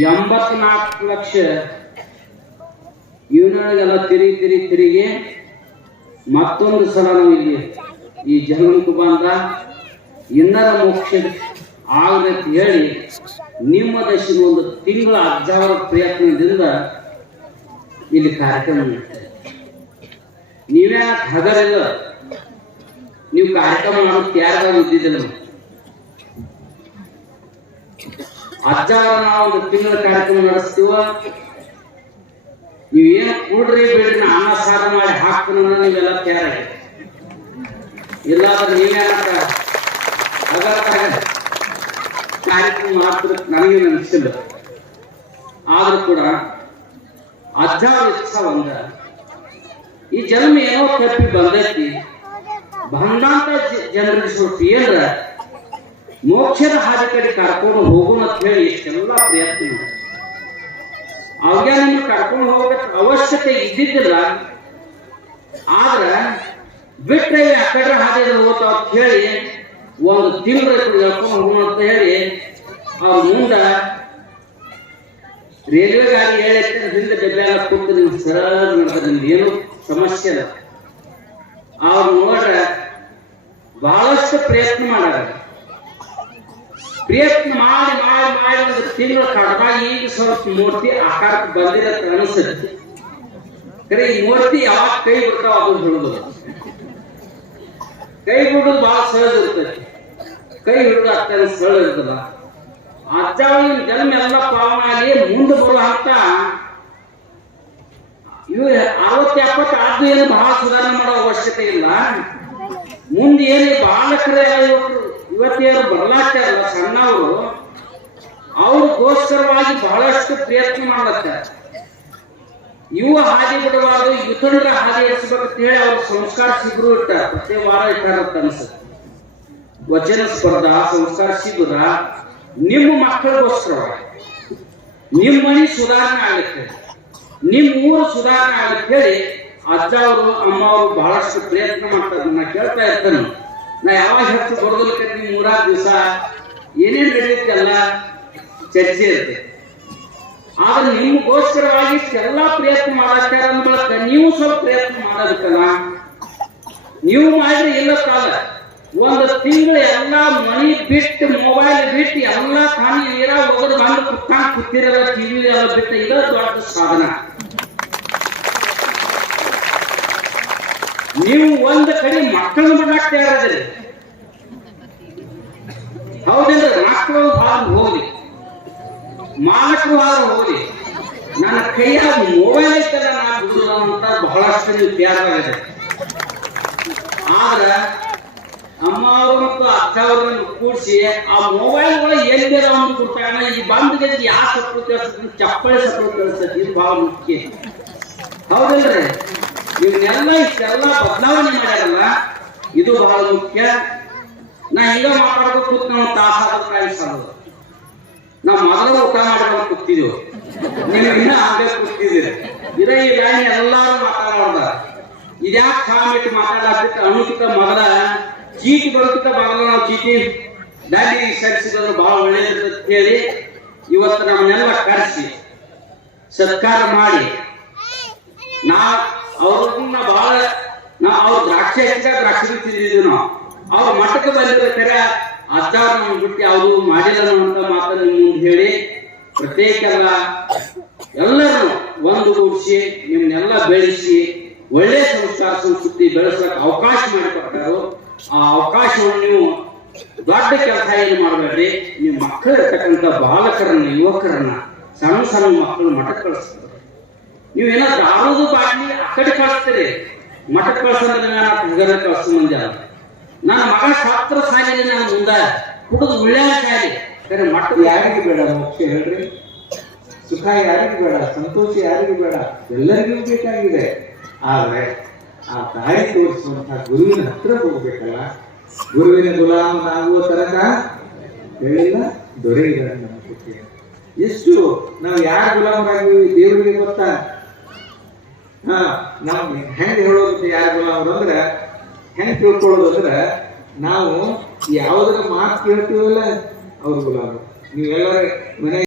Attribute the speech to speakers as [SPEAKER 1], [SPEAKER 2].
[SPEAKER 1] ಎಂಬತ್ನಾಲ್ಕು ಲಕ್ಷ ಇವನೊಳಗೆಲ್ಲ ತಿರಿ ತಿರಿ ತಿರುಗಿ ಮತ್ತೊಂದು ಸಲ ನಾವು ಇಲ್ಲಿ ಈ ಜನ್ಮಕ್ಕೆ ಬಂದ ಇನ್ನರ ಮೋಕ್ಷ ಆಗಬೇಕು ಹೇಳಿ ನಿಮ್ಮ ದಶಿನ ಒಂದು ತಿಂಗಳ ಅಜ್ಜಾವರ ಪ್ರಯತ್ನದಿಂದ ಇಲ್ಲಿ ಕಾರ್ಯಕ್ರಮ ನಡೀತದೆ ನೀವೇ ಹಗರಿಲ್ಲ ನೀವು ಕಾರ್ಯಕ್ರಮ ಮಾಡೋದು ಯಾರು ಅಜ್ಜಾವರ ನಾವು ಒಂದು ತಿಂಗಳ ಕಾರ್ಯಕ್ರಮ ನಡೆಸ್ತೀವ? ನೀವೇನು ಕೂಡ್ರಿ ಬೇಡ್ರಿ ಅನ್ನ ಸಾರ ಮಾಡಿ ಹಾಕ್ತೀನ ನೀವೆಲ್ಲ ತಯಾರಾಗಿ. ಇಲ್ಲಾಂದ್ರೆ ನೀವೇನ ಕಾರ್ಯಕ್ರಮ ಮಾಡ್ತಿರ, ನನಗೆ ಅನಿಸಿಲ್ಲ ಆದ್ರೂ ಕೂಡ ಆಚಾರ ಇಚ್ಛ ಒಂದ ಈ ಜನ್ಮ ಏನೋ ತಪ್ಪಿ ಬಂದೈತಿ. ಬಂದಂತ ಜನರಿಗೆ ಸ್ವಲ್ಪ ಏನ್ರ? ಮೋಕ್ಷದ ಹಾದಿ ಕಡೆ ಕರ್ಕೊಂಡು ಹೋಗೋಣ ಅಂತ ಹೇಳಿ ಎಷ್ಟೆಲ್ಲ ಪ್ರಯತ್ನ ಮಾಡಿ ಅವಾಗ ನಿಮ್ಗೆ ಕರ್ಕೊಂಡು ಹೋಗಕ್ಕೆ ಅವಶ್ಯಕತೆ ಇದ್ದಿದ್ದಿಲ್ಲ. ಆದ್ರ ಬಿಟ್ರೆ ಆ ಕಡೆ ಹಾದಿ ಹೋಗ್ತಾವ ಅಂತ ಹೇಳಿ ಒಂದು ತಿಂಗಳು ಹೇಳ್ಕೊಂಡು ಹೋಗೋಣ ಅಂತ ಹೇಳಿ ಅವ್ರ ಮುಂದ ರೈಲ್ವೆ ಗಾಡಿ ಹೇಳಕ್ಕೆ ಹಿಂದೆ ಬೆಲ್ಲ ಕೂತು ನಿಮ್ಗೆ ಸರಳ ನಿಮ್ಗೆ ಏನು ಸಮಸ್ಯೆ ಇಲ್ಲ. ಅವ್ರು ನೋಡ್ರ ಬಹಳಷ್ಟು ಪ್ರಯತ್ನ ಮಾಡ್ಯಾರ. ಪ್ರಯತ್ನ ಮಾಡಿ ಮಾಡಿ ಮಾಡಿ ಒಂದು ತಿಂಗಳು ಕಡಿಮೆ ಈಗ ಸ್ವಲ್ಪ ಮೂರ್ತಿ ಆಕಾರಕ್ಕೆ ಬಂದಿರತ್ತೆ ಅನಿಸುತ್ತೆ. ಕರೆ, ಈ ಮೂರ್ತಿ ಯಾವಾಗ ಕೈ ಬಿಡ್ತಾವ ಅದು ಹಿಡಿದು ಕೈ ಬಿಡೋದು ಬಹಳ ಸಹಜ ಇರ್ತೈತಿ ಕೈ ಹಿಡಿದು ಅತ್ಯಂತ ಸರಳ ಇರ್ತದ. ಅಜ್ಜಾವಿನ ಜನ್ಮ ಎಲ್ಲ ಪಾವನ ಆಗಿ ಮುಂದೆ ಬರುವ ಅಂತ ಇವು ಅರವತ್ತು ಎಪ್ಪತ್ತು ಆದ್ದು ಬಹಳ ಸುಧಾರಣೆ ಮಾಡೋ ಅವಶ್ಯಕತೆ ಇಲ್ಲ. ಮುಂದೆ ಏನು ಬಾಲಕರ ಯುವತಿಯರು ಬದಲಾಗ್ತಾರಲ್ಲ ಸಣ್ಣವರು ಅವ್ರಿಗೋಸ್ಕರವಾಗಿ ಬಹಳಷ್ಟು ಪ್ರಯತ್ನ ಮಾಡ್ಲತ್ತಾರೆ. ಇವು ಹಾದಿ ಬಿಡಬಾರ್ದು ಯುತಂದ್ರ ಹಾದಿ ಎಸ್ಬೇಕಂತ ಹೇಳಿ ಅವ್ರ ಸಂಸ್ಕಾರ ಸಿಗ್ರು ಇಟ್ಟಾರ. ಪ್ರತಿ ವಾರ ಇಟ್ಟಾರಂತ ಅನ್ಸುತ್ತೆ. ವಚನ ಸ್ಪರ್ಧಾ, ಸಂಸ್ಕಾರ ಶಿಬಿರ ನಿಮ್ಮ ಮಕ್ಕಳಿಗೋಸ್ಕರವಾಗಿ ನಿಮ್ಮ ಮನೆ ಸುಧಾರಣೆ ಆಗುತ್ತೆ ನಿಮ್ಮ ಊರು ಸುಧಾರಣೆ ಆಗುತ್ತೆ ಹೇಳಿ ಅಜ್ಜ ಅವರು, ಅಮ್ಮ ಅವರು ಬಹಳಷ್ಟು ಪ್ರಯತ್ನ ಮಾಡ್ತಾರೆ. ನಾ ಕೇಳ್ತಾ ಇರ್ತೇನೆ. ನಾ ಯಾವಾಗ ಹೆಚ್ಚು ಬರೋದಕ್ಕೆ ನಿಮ್ಮ ಮೂರಾರು ದಿವಸ ಏನೇನು ನಡೆಯುತ್ತಲ್ಲ, ಚರ್ಚೆ ಇರುತ್ತೆ. ಆದ್ರೆ ನಿಮ್ಗೋಸ್ಕರವಾಗಿ ಎಲ್ಲ ಪ್ರಯತ್ನ ಮಾಡಾಕ್ತಾರ ಅಂತ ನೀವು ಸ್ವಲ್ಪ ಪ್ರಯತ್ನ ಮಾಡೋದಕ್ಕಲ್ಲ. ನೀವು ಮಾಡಿದ್ರೆ ಇಲ್ಲ ಕಾಲ ಒಂದು ತಿಂಗಳು ಎಲ್ಲ ಮನಿ ಬಿಟ್ಟು ಮೊಬೈಲ್ ಬಿಟ್ಟು ಎಲ್ಲ ಖಾನಿ ನೀರ ಹೋಗೋದು ಬಂದು ಕುತ್ತಾನ್ ಕೂತಿರಲ್ಲ ಟಿವಿ ಎಲ್ಲ ಬಿಟ್ಟು, ಇದ ದೊಡ್ಡ ಸಾಧನ. ನೀವು ಒಂದ್ ಕಡೆ ಮಕ್ಕಳನ್ನ ಬಿಡಾಕ್ತಾ ಇರೋದ್ರಿ. ಹೌದಿಲ್ಲ ಮಕ್ಕಳು ಹಾಲು ಹೋಗಿ ಮಾಲಕರು ಹೋಗಿ ನನ್ನ ಕೈಯಾಗ ಮೊಬೈಲ್ ಐತಲ್ಲ ನಾ ಬಿಡುದ ಅಂತ ಬಹಳಷ್ಟು ನೀವು ತಯಾರಾಗಿದೆ ಆದ್ರ ಅಮ್ಮ ಅವರು ಮತ್ತು ಅಕ್ಕ ಅವರನ್ನು ಕೂಡಿಸಿ ಆ ಮೊಬೈಲ್ ಒಳಗೆ ಎಲ್ಲಿ ಒಂದು ಕೊಟ್ಟಾಗ ಈ ಬಂದ್ ಗತಿ ಯಾವ ಸಪ್ರು ಕೇಳಿಸ್ತದೆ ಚಪ್ಪಳಿ ಸಪ್ರು ಕೇಳಿಸ್ತದೆ ಇದು ಬಹಳ ಮುಖ್ಯ. ಹೌದಲ್ರಿ ಇವನ್ನೆಲ್ಲ ಇಷ್ಟೆಲ್ಲ ಬದಲಾವಣೆ ಮಾಡ್ಯಾರಲ್ಲ, ಇದು ಬಹಳ ಮುಖ್ಯ. ನಾ ಈಗ ಮಾತಾಡೋದು ಕೂತ್ ನಾವು ತಾಸಾದ ಕಾಯಿಸೋದು ನಾವು ಮೊದಲು ಊಟ ಮಾಡ್ಕೊಂಡು ಕೂತಿದ್ವು. ನೀವು ಇನ್ನ ಹಾಗೆ ಕೂತಿದ್ದೀರಿ. ಇದೇ ಈ ವ್ಯಾಣಿ ಎಲ್ಲಾರು ಮಾತಾಡೋದ ಇದ್ಯಾಕೆ ಕಾಮಿಟ್ಟು ಮಾತಾಡಕ್ಕೆ ಅನುಚಿತ ಮೊದಲ ಚೀಟಿ ಬರುತ್ತ ಮೊದಲ ನಾವು ಚೀಟಿ? ಡ್ಯಾಡಿ ಸರಿಸಿದ್ರು ಬಹಳ ಒಳ್ಳೆಯದು ಅಂತ ಹೇಳಿ ಇವತ್ತು ನಮ್ಮನ್ನೆಲ್ಲ ಕರೆಸಿ, ಸತ್ಕಾರ ಮಾಡಿ ನಾ ಅವ್ರನ್ನ ಬಹಳ ನಾವು ಅವ್ರ ದ್ರಾಕ್ಷಿ ಹಚ್ಚಿದ ದ್ರಾಕ್ಷಿ ತಿಂದಿದ್ವಿ ನಾವು ಅವ್ರ ಮಠಕ್ಕೆ ಅಜ್ಜಾರ ನಮ್ಗೆ ಬಿಟ್ಟು ಅವರು ಮಾಡಿಲ್ಲ ಅಂತ ಮಾತನ್ನು ಮುಂದೆ ಹೇಳಿ ಪ್ರತ್ಯೇಕ ಎಲ್ಲರೂ ಒಂದು ಗುಡಿಸಿ ನಿಮ್ಮನ್ನೆಲ್ಲ ಬೆಳೆಸಿ, ಒಳ್ಳೆ ಸಂಸ್ಕಾರ ಸಂಸ್ಕೃತಿ ಬೆಳೆಸಕ್ಕೆ ಅವಕಾಶ ಮಾಡಿಕೊಡ್ತಾರೋ, ಆ ಅವಕಾಶವನ್ನು ನೀವು ದೊಡ್ಡ ಕೆಲಸ ಏನು ಮಾಡಬೇಡ್ರಿ, ನಿಮ್ಮ ಮಕ್ಕಳು ಇರ್ತಕ್ಕಂಥ ಬಾಲಕರನ್ನ, ಯುವಕರನ್ನ, ಸಣ್ಣ ಸಣ್ಣ ಮಕ್ಕಳು ಮಠಕ್ಕೆ ಕಳಿಸ್ತಾರೆ ನೀವೇನೋ ದಾರುದು ಬಾಟ್ಲಿ ಆ ಕಡೆ ಕಳಿಸ್ತೀರಿ. ಮಠಕ್ಕೆ ಕಳ್ಸೋದ್ರೆ ನಾನು ಹಗರ ಕಳ್ಸ ಮಂದಿ ನನ್ನ ಮಗ ಶಾಸ್ತ್ರ ಸಾಲಿಗೆ ನಾನು ಮುಂದೆ ಹುಡುಗ ಉಳ್ಳಿ ಸಾಲಿ
[SPEAKER 2] ಸರಿ, ಮಠ ಯಾರಿಗೆ ಬೇಡ, ಮೋಕ್ಷ ಹೇಳ್ರಿ. ಸುಖ ಯಾರಿಗೂ ಬೇಡ, ಸಂತೋಷ ಯಾರಿಗೂ ಬೇಡ, ಎಲ್ಲರಿಗೂ ಬೇಕಾಗಿದೆ. ಆದರೆ ಆ ದಾರಿ ತೋರಿಸುವಂತ ಗುರುವಿನ ಹತ್ರ ಹೋಗ್ಬೇಕಲ್ಲ. ಗುರುವಿನ ಗುಲಾಮನಾಗುವ ತನಕ ಹೇಳಿಲ್ಲ, ದೊರೆಯಿಲ್ಲ ಖುಷಿ ಎಷ್ಟು, ನಾವು ಯಾರ ಗುಲಾಮರಾಗಿ ದೇವರಿಗೆ ಗೊತ್ತಾ? ನಾವು ಹೆಂಗ್ ಹೇಳೋದು ಯಾರ ಗುಲಾಮರು ಅಂದ್ರೆ ಹೆಂಗ್ ತಿಳ್ಕೊಳ್ಳೋದು ಅಂದ್ರೆ ನಾವು ಯಾವ್ದ್ರ ಮಾತು ಕೇಳ್ತೀವಲ್ಲ, ಅವ್ರ ಗುಲಾಮ ನೀವೆಲ್ಲರ ಮನೆ